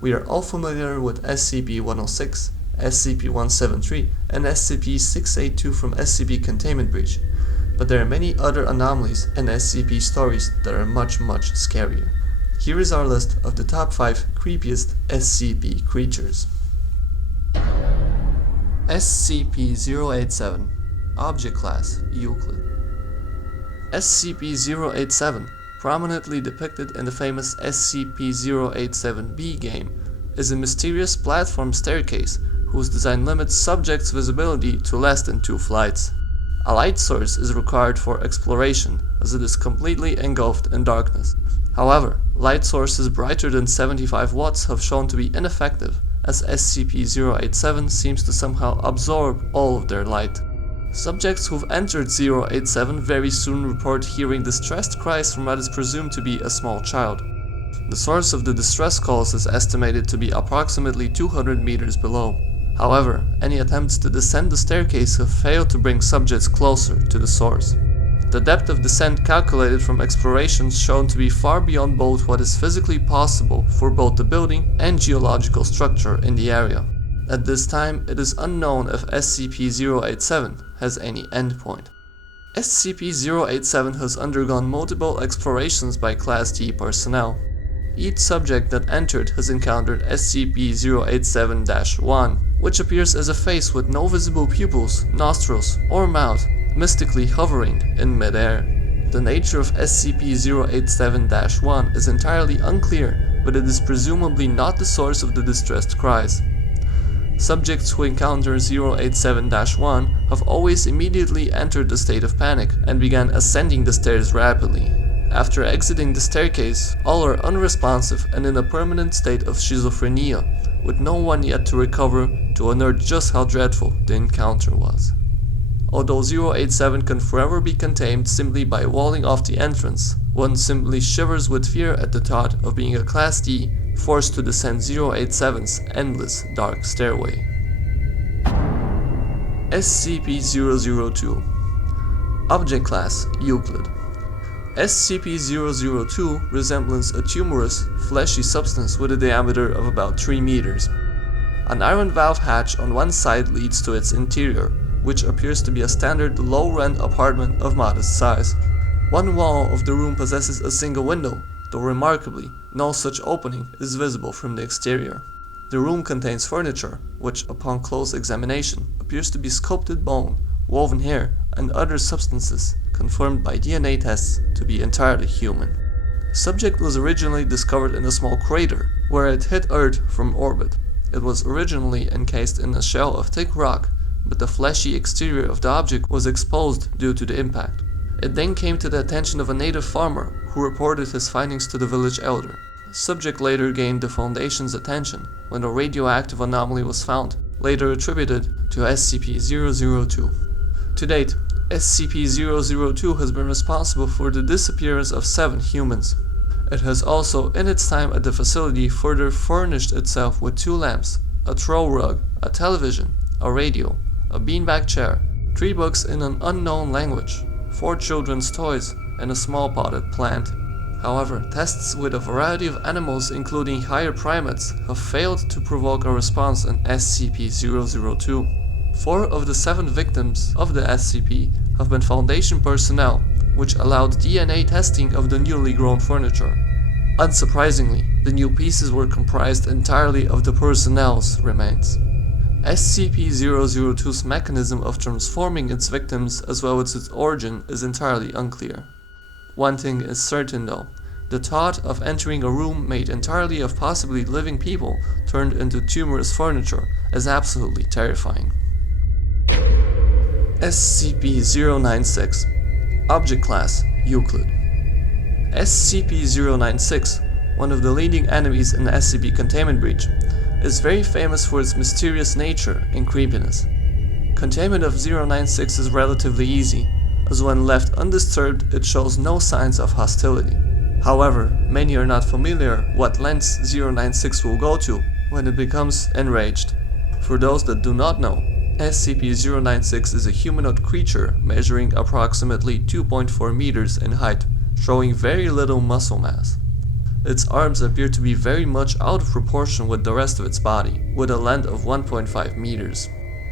We are all familiar with SCP-106, SCP-173, and SCP-682 from SCP Containment Breach, but there are many other anomalies and SCP stories that are much scarier. Here is our list of the top 5 creepiest SCP creatures. SCP-087 Object Class Euclid. SCP-087, prominently depicted in the famous SCP-087-B game, is a mysterious platform staircase whose design limits subjects' visibility to less than 2 flights. A light source is required for exploration, as it is completely engulfed in darkness. However, light sources brighter than 75 watts have shown to be ineffective, as SCP-087 seems to somehow absorb all of their light. Subjects who've entered 087 very soon report hearing distressed cries from what is presumed to be a small child. The source of the distress calls is estimated to be approximately 200 meters below. However, any attempts to descend the staircase have failed to bring subjects closer to the source. The depth of descent calculated from explorations shown to be far beyond both what is physically possible for both the building and geological structure in the area. At this time, it is unknown if SCP-087 has any endpoint. SCP-087 has undergone multiple explorations by Class D personnel. Each subject that entered has encountered SCP-087-1, which appears as a face with no visible pupils, nostrils, or mouth, mystically hovering in midair. The nature of SCP-087-1 is entirely unclear, but it is presumably not the source of the distressed cries. Subjects who encounter 087-1 have always immediately entered a state of panic and began ascending the stairs rapidly. After exiting the staircase, all are unresponsive and in a permanent state of schizophrenia, with no one yet to recover to unearth just how dreadful the encounter was. Although 087 can forever be contained simply by walling off the entrance, one simply shivers with fear at the thought of being a Class D forced to descend 087's endless dark stairway. SCP-002 Object Class Euclid. SCP-002 resembles a tumorous, fleshy substance with a diameter of about 3 meters. An iron valve hatch on one side leads to its interior, which appears to be a standard low-rent apartment of modest size. One wall of the room possesses a single window, though remarkably, no such opening is visible from the exterior. The room contains furniture, which, upon close examination, appears to be sculpted bone, woven hair, and other substances confirmed by DNA tests to be entirely human. The subject was originally discovered in a small crater, where it hit Earth from orbit. It was originally encased in a shell of thick rock, but the fleshy exterior of the object was exposed due to the impact. It then came to the attention of a native farmer, who reported his findings to the village elder. The subject later gained the Foundation's attention when a radioactive anomaly was found, later attributed to SCP-002. To date, SCP-002 has been responsible for the disappearance of 7 humans. It has also, in its time at the facility, further furnished itself with 2 lamps, a throw rug, a television, a radio, a beanbag chair, 3 books in an unknown language, 4 children's toys, and a small potted plant. However, tests with a variety of animals, including higher primates, have failed to provoke a response in SCP-002. 4 of the 7 victims of the SCP have been Foundation personnel, which allowed DNA testing of the newly grown furniture. Unsurprisingly, the new pieces were comprised entirely of the personnel's remains. SCP-002's mechanism of transforming its victims as well as its origin is entirely unclear. One thing is certain though, the thought of entering a room made entirely of possibly living people turned into tumorous furniture is absolutely terrifying. SCP-096 Object Class Euclid. SCP-096, one of the leading enemies in the SCP Containment Breach, is very famous for its mysterious nature and creepiness. Containment of 096 is relatively easy, as when left undisturbed it shows no signs of hostility. However, many are not familiar what lengths 096 will go to when it becomes enraged. For those that do not know, SCP-096 is a humanoid creature measuring approximately 2.4 meters in height, showing very little muscle mass. Its arms appear to be very much out of proportion with the rest of its body, with a length of 1.5 meters.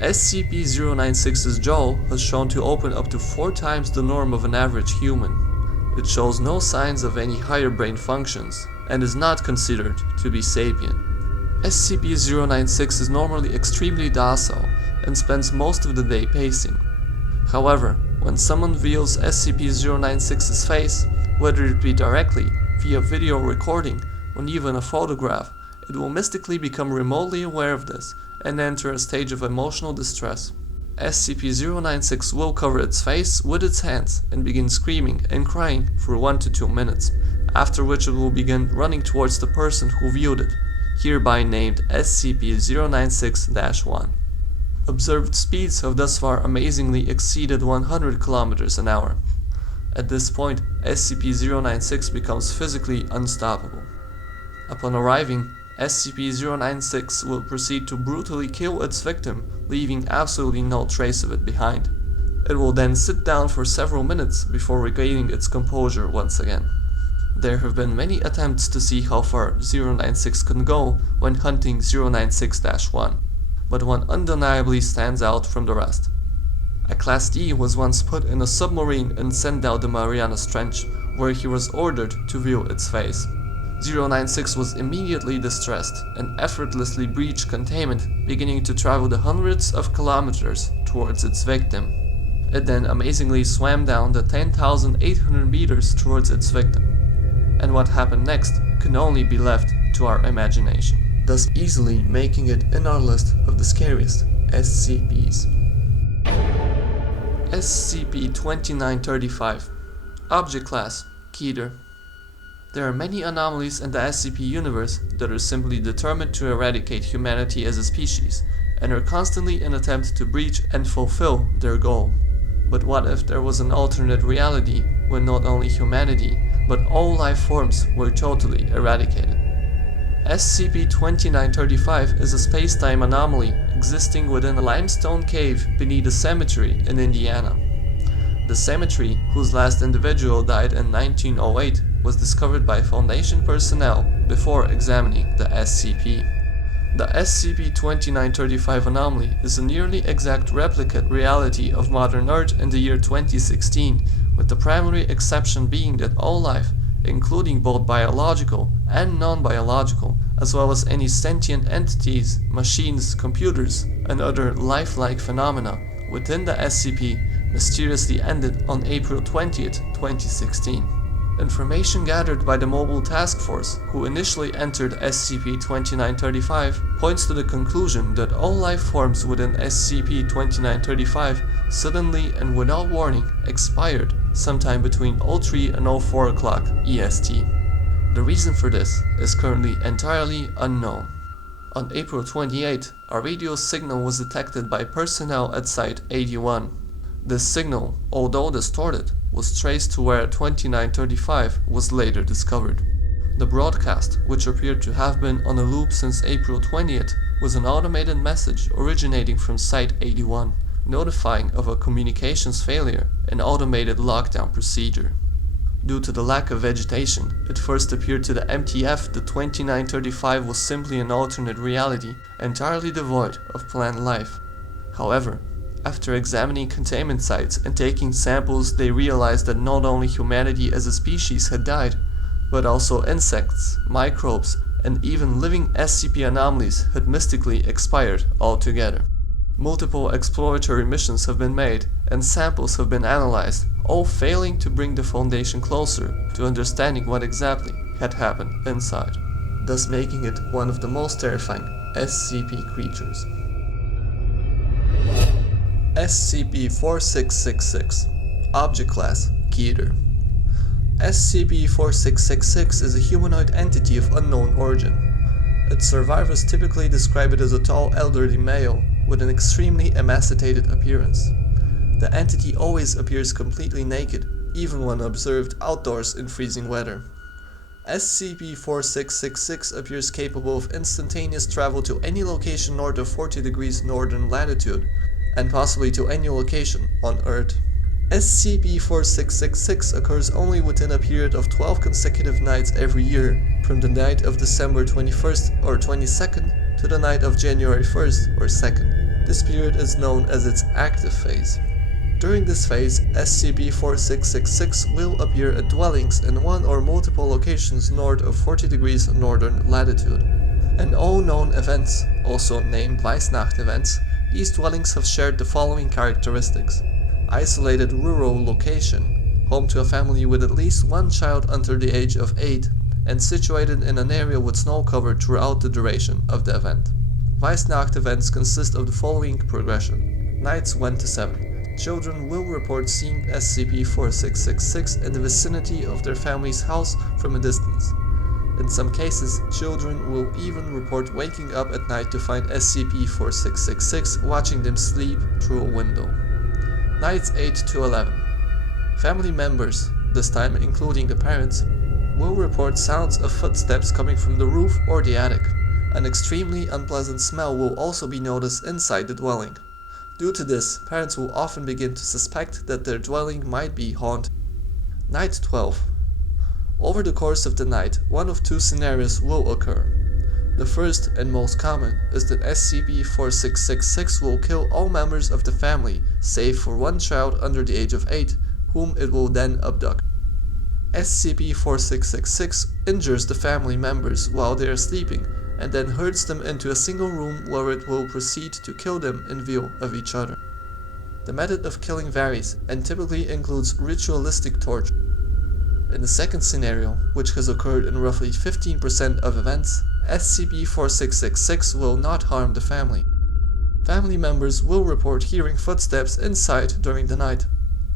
SCP-096's jaw has shown to open up to 4 times the norm of an average human. It shows no signs of any higher brain functions, and is not considered to be sapient. SCP-096 is normally extremely docile and spends most of the day pacing. However, when someone reveals SCP-096's face, whether it be directly, via video recording, or even a photograph, it will mystically become remotely aware of this and enter a stage of emotional distress. SCP-096 will cover its face with its hands and begin screaming and crying for 1 to 2 minutes, after which it will begin running towards the person who viewed it, hereby named SCP-096-1. Observed speeds have thus far amazingly exceeded 100 km an hour. At this point, SCP-096 becomes physically unstoppable. Upon arriving, SCP-096 will proceed to brutally kill its victim, leaving absolutely no trace of it behind. It will then sit down for several minutes before regaining its composure once again. There have been many attempts to see how far 096 can go when hunting 096-1, but one undeniably stands out from the rest. A Class D was once put in a submarine and sent down the Marianas Trench, where he was ordered to view its face. 096 was immediately distressed and effortlessly breached containment, beginning to travel the hundreds of kilometers towards its victim. It then amazingly swam down the 10,800 meters towards its victim. And what happened next can only be left to our imagination, thus easily making it in our list of the scariest SCPs. SCP-2935 Object Class Keter. There are many anomalies in the SCP universe that are simply determined to eradicate humanity as a species, and are constantly in attempt to breach and fulfill their goal. But what if there was an alternate reality when not only humanity, but all life forms were totally eradicated? SCP-2935 is a space-time anomaly existing within a limestone cave beneath a cemetery in Indiana. The cemetery, whose last individual died in 1908, was discovered by Foundation personnel before examining the SCP. The SCP-2935 anomaly is a nearly exact replicate reality of modern Earth in the year 2016, with the primary exception being that all life, including both biological and non-biological, as well as any sentient entities, machines, computers, and other lifelike phenomena within the SCP, mysteriously ended on April 20th, 2016. Information gathered by the Mobile Task Force, who initially entered SCP-2935, points to the conclusion that all life forms within SCP-2935 suddenly and without warning expired sometime between 03 and 04 o'clock EST. The reason for this is currently entirely unknown. On April 28, a radio signal was detected by personnel at Site-81. This signal, although distorted, was traced to where 2935 was later discovered. The broadcast, which appeared to have been on a loop since April 20th, was an automated message originating from Site-81, notifying of a communications failure and automated lockdown procedure. Due to the lack of vegetation, it first appeared to the MTF that 2935 was simply an alternate reality, entirely devoid of plant life. However, after examining containment sites and taking samples, they realized that not only humanity as a species had died, but also insects, microbes, and even living SCP anomalies had mystically expired altogether. Multiple exploratory missions have been made, and samples have been analyzed, all failing to bring the Foundation closer to understanding what exactly had happened inside, thus making it one of the most terrifying SCP creatures. SCP-4666 Object Class Keter. SCP-4666 is a humanoid entity of unknown origin. Its survivors typically describe it as a tall elderly male with an extremely emaciated appearance. The entity always appears completely naked, even when observed outdoors in freezing weather. SCP-4666 appears capable of instantaneous travel to any location north of 40 degrees northern latitude, and possibly to any location on Earth. SCP-4666 occurs only within a period of 12 consecutive nights every year, from the night of December 21st or 22nd to the night of January 1st or 2nd. This period is known as its active phase. During this phase, SCP-4666 will appear at dwellings in one or multiple locations north of 40 degrees northern latitude. In all known events, also named Weissnacht events, these dwellings have shared the following characteristics. Isolated rural location, home to a family with at least one child under the age of 8, and situated in an area with snow cover throughout the duration of the event. Weissnacht events consist of the following progression. Nights 1 to 7. Children will report seeing SCP-4666 in the vicinity of their family's house from a distance. In some cases, children will even report waking up at night to find SCP-4666 watching them sleep through a window. Nights 8 to 11. Family members, this time including the parents, will report sounds of footsteps coming from the roof or the attic. An extremely unpleasant smell will also be noticed inside the dwelling. Due to this, parents will often begin to suspect that their dwelling might be haunted. Night 12. Over the course of the night, one of two scenarios will occur. The first and most common is that SCP-4666 will kill all members of the family, save for one child under the age of 8, whom it will then abduct. SCP-4666 injures the family members while they are sleeping, and then herds them into a single room where it will proceed to kill them in view of each other. The method of killing varies, and typically includes ritualistic torture. In the second scenario, which has occurred in roughly 15% of events, SCP-4666 will not harm the family. Family members will report hearing footsteps inside during the night.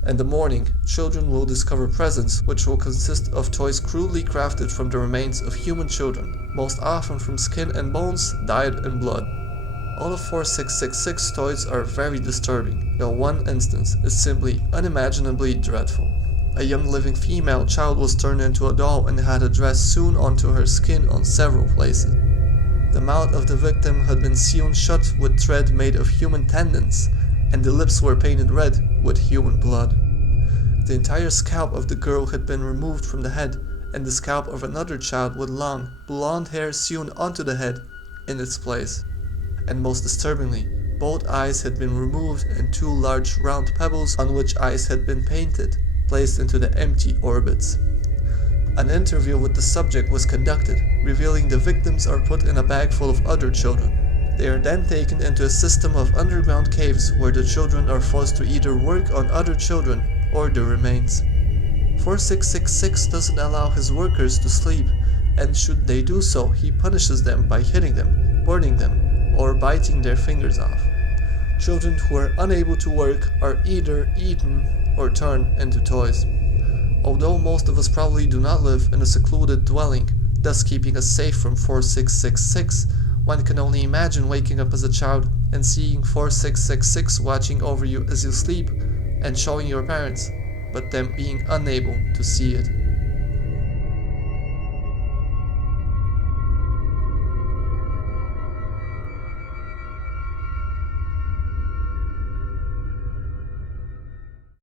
In the morning, children will discover presents which will consist of toys crudely crafted from the remains of human children, most often from skin and bones dyed in blood. All of 4666's toys are very disturbing, though one instance is simply unimaginably dreadful. A young living female child was turned into a doll and had a dress sewn onto her skin on several places. The mouth of the victim had been sewn shut with thread made of human tendons, and the lips were painted red with human blood. The entire scalp of the girl had been removed from the head, and the scalp of another child with long, blonde hair sewn onto the head in its place. And most disturbingly, both eyes had been removed and two large round pebbles on which eyes had been painted, placed into the empty orbits. An interview with the subject was conducted, revealing the victims are put in a bag full of other children. They are then taken into a system of underground caves where the children are forced to either work on other children or their remains. 4666 doesn't allow his workers to sleep, and should they do so, he punishes them by hitting them, burning them, or biting their fingers off. Children who are unable to work are either eaten or turned into toys. Although most of us probably do not live in a secluded dwelling, thus keeping us safe from 4666, one can only imagine waking up as a child and seeing 4666 watching over you as you sleep and showing your parents, but them being unable to see it.